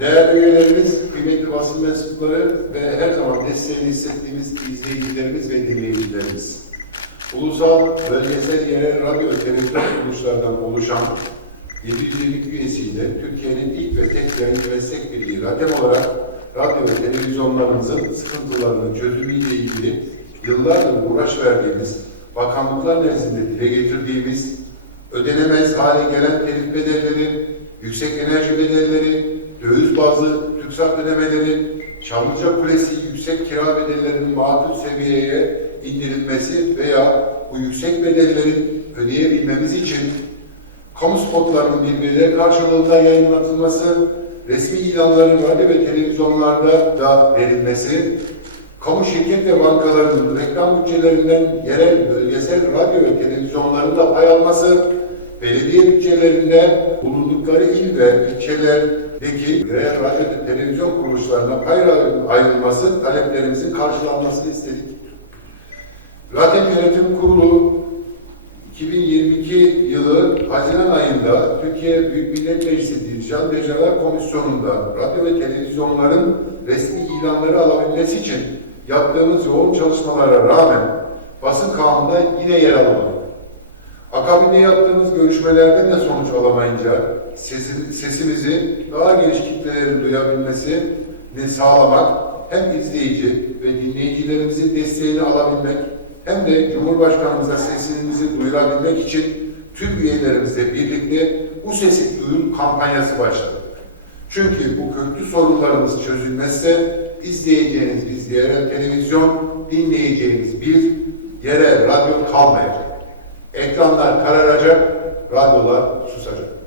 Değerli üyelerimiz, kıymetli basın mensupları ve her zaman desteğini hissettiğimiz izleyicilerimiz ve dinleyicilerimiz. Ulusal, bölgesel, yerel radyo ve televizyon kuruluşlarından oluşan 750 üyesiyle Türkiye'nin ilk ve tek yayıncı meslek birliği RATEM olarak radyo ve televizyonlarımızın sıkıntılarının çözümüyle ilgili yıllardır uğraş verdiğimiz, bakanlıklar nezdinde dile getirdiğimiz, ödenemez hale gelen telif bedelleri, yüksek enerji bedelleri, döviz bazlı TÜKSAT ödemeleri, Çamlıca Kulesi yüksek kira bedellerinin makul seviyeye indirilmesi veya bu yüksek bedellerin ödeyebilmemiz için kamu spotlarının birbirleri karşılığında yayınlatılması, resmi ilanların radyo ve televizyonlarda da verilmesi, kamu şirket ve bankalarının reklam bütçelerinden yerel, bölgesel radyo ve televizyonların da pay alması, belediye bütçelerinde bulundukları il ve ilçelerdeki yerel radyo televizyon kuruluşlarına pay ayrılması taleplerimizin karşılanmasını istedik. Radyo Yönetim Kurulu 2022 yılı Haziran ayında Türkiye Büyük Millet Meclisi Dijital Mecralar Komisyonu'nda radyo ve televizyonların resmi ilanları alabilmesi için yaptığımız yoğun çalışmalara rağmen basın kanununda yine yer alamadık. Akabinde yaptığımız görüşmelerden de sonuç alamayınca sesi- sesimizi daha geniş kitlelerin duyabilmesini sağlamak hem izleyici ve dinleyicilerimizin desteğini alabilmek hem de Cumhurbaşkanımıza sesimizi duyurabilmek için tüm üyelerimizle birlikte bu sesi duyur kampanyası başladık. Çünkü bu köklü sorunlarımız çözülmezse izleyeceğiniz bir yerel televizyon, dinleyeceğiniz bir yerel radyo kalmayacak. Ekranlar kararacak, radyolar susacak.